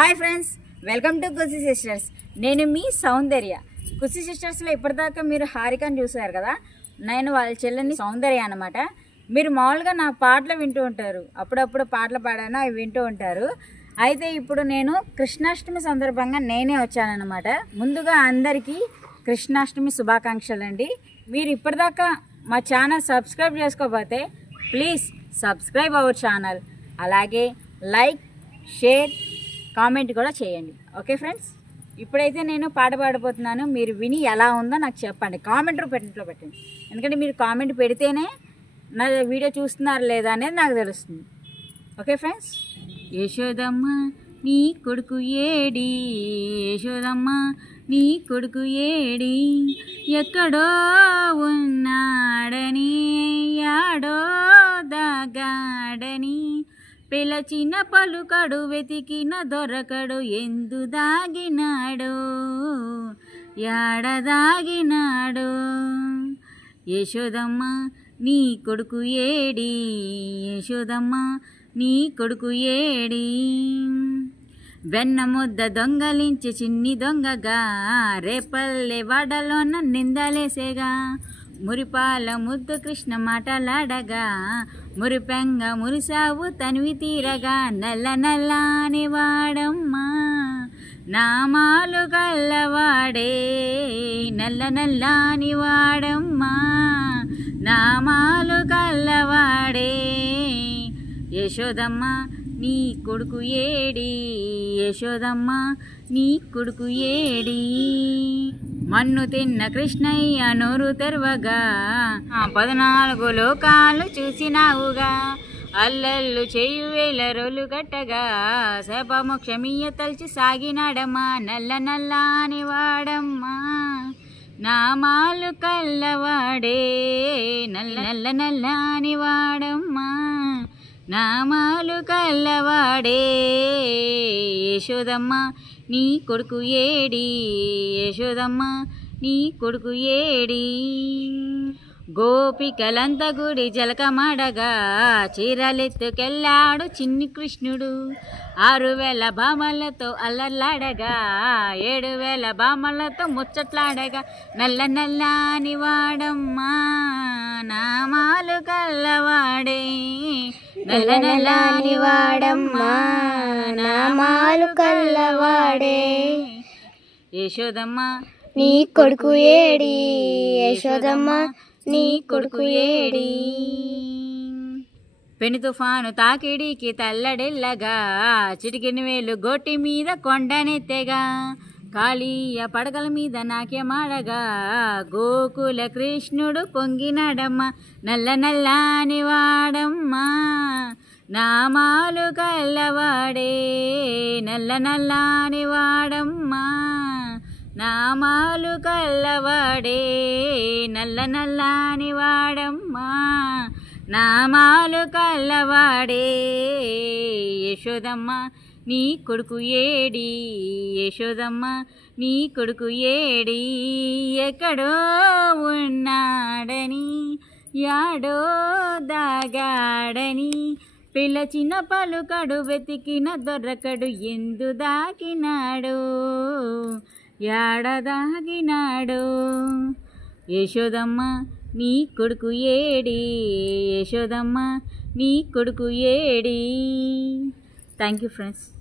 Hi friends welcome to Kusi sisters. నేను మీ సౌందర్య. కుసి సిస్టర్స్లో ఇప్పటిదాకా మీరు హారికని చూసారు కదా? నేను వాళ్ళ చెల్లెని సౌందర్య అనమాట మీరు మామూలుగా నా పాటలు వింటూ ఉంటారు. అప్పుడప్పుడు పాటలు పాడాను అవి వింటూ ఉంటారు. అయితే ఇప్పుడు నేను కృష్ణాష్టమి సందర్భంగా నేనే వచ్చానన్నమాట. ముందుగా అందరికీ కృష్ణాష్టమి శుభాకాంక్షలు అండి మీరు ఇప్పటిదాకా మా ఛానల్ సబ్స్క్రైబ్ చేసుకోకపోతే ప్లీజ్ సబ్స్క్రైబ్ అవర్ ఛానల్. అలాగే లైక్ షేర్ కామెంట్ కూడా చేయండి. Okay friends? ఇప్పుడైతే నేను పాట పాడబోతున్నాను. మీరు విని ఎలా ఉందో నాకు చెప్పండి. కామెంట్ రూపంలో పెట్టండి. ఎందుకంటే మీరు కామెంట్ పెడితేనే నా వీడియో చూస్తున్నారు లేదా అనేది నాకు తెలుస్తుంది. Okay friends? యశోదమ్మ నీ కొడుకు ఏడి? యశోదమ్మ నీ కొడుకు ఏడి? ఎక్కడో పిలచిన పలుకడు వెతికిన దొరకడు ఎందు దాగినాడు? యాడ దాగినాడు? యశోదమ్మ నీ కొడుకు ఏడి? యశోదమ్మ నీ కొడుకు ఏడి? వెన్న ముద్ద దొంగలించి చిన్ని దొంగగా రేపల్లె వాడలోన నిందలేసేగా మురిపాల ముద్దు కృష్ణ మాటలాడగా మురిపెంగ మురిసావు తనివి తీరగా నల్ల నల్లాని వాడమ్మా. నామాలు కల్లవాడే నల్ల నల్లాని వాడమ్మా. నామాలు కల్లవాడే యశోదమ్మ. నీ కొడుకు ఏడి? యశోదమ్మ నీ కొడుకు ఏడి? మన్ను తిన్న కృష్ణయ్య నోరు తెరవగా పద్నాలుగు లోకాలు చూసినావుగా. అల్లల్లు చేయు వేల రోలు గట్టగా శపమోక్షమీయ తలిచి సాగినాడమ్మా నల్ల నల్లాని వాడమ్మా. నామాలు కల్లవాడే నల్ల నల్ల నల్లాని వాడమ్మా. నామాలు కల్లవాడే యశోదమ్మ నీ కొడుకు ఏడి? యశోదమ్మ నీ కొడుకు ఏడి? గోపికలంత గుడి జలకమాడగా చీరలెత్తుకెళ్ళాడు చిన్ని కృష్ణుడు. ఆరు వేల బామలతో అల్లర్లాడగా ఏడు వేల బామలతో ముచ్చట్లాడగా నల్ల నల్లాని వాడమ్మా నామాలు కల్లవాడే నల్ల నల్లాని వాడమ్మా నామాలు కల్లవాడే యశోదమ్మ నీ కొడుకు ఏడి. యశోదమ్మ నీ కొడుకు ఏడి. పెను తుఫాను తాకిడికి తల్లడిల్లగా చిటికిన వేలు గొట్టి మీద కొండనెత్తెగా కాళీయ పడగల మీద నాట్యమాడగా. గోకుల కృష్ణుడు పొంగినాడమ్మ నల్ల నల్లాని వాడమ్మ. నామాలు కల్లవాడే నల్ల నల్లాని వాడమ్మ. నామాలు కల్లవాడే నల్ల నల్లాని వాడమ్మ. నామాలు కల్లవాడే యశోదమ్మ. నీ కొడుకు ఏడి? యశోదమ్మ నీ కొడుకు ఏడి? ఎక్కడో ఉన్నాడని యాడో దాగాడని పిలచిన పలుకడు వెతికిన దొరకడు ఎందు దాకినాడు? యాడ దాగినాడు? యశోదమ్మ నీ కొడుకు ఏడి? యశోదమ్మ నీ కొడుకు ఏడి? Thank you friends.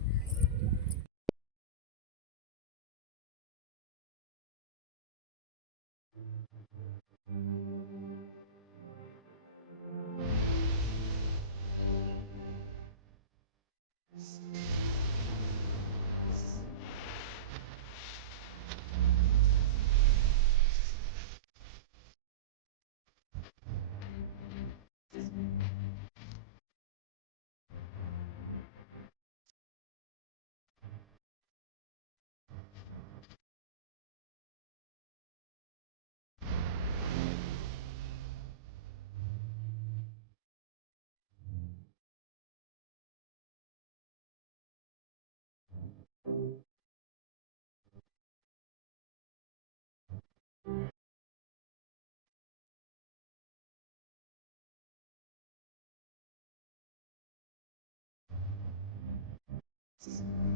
Thank mm -hmm. you.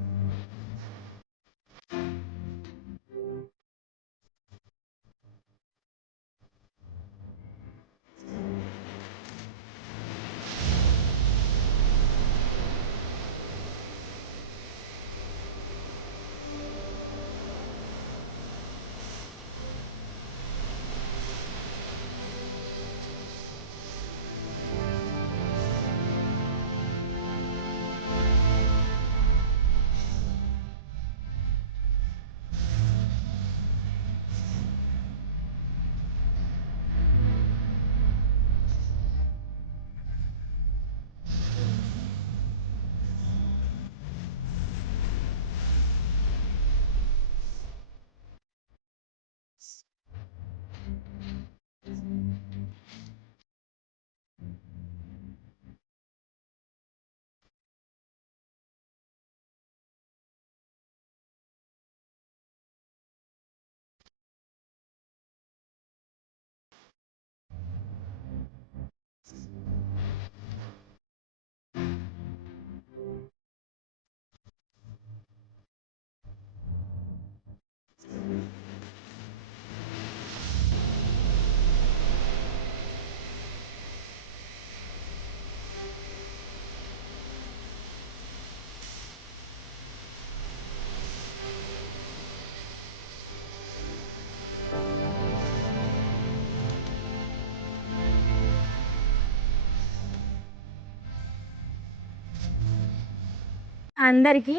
అందరికీ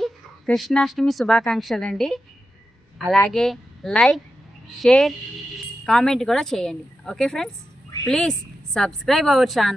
కృష్ణాష్టమి శుభాకాంక్షలు అండి అలాగే లైక్ షేర్ కామెంట్ కూడా చేయండి. Okay friends please subscribe our channel.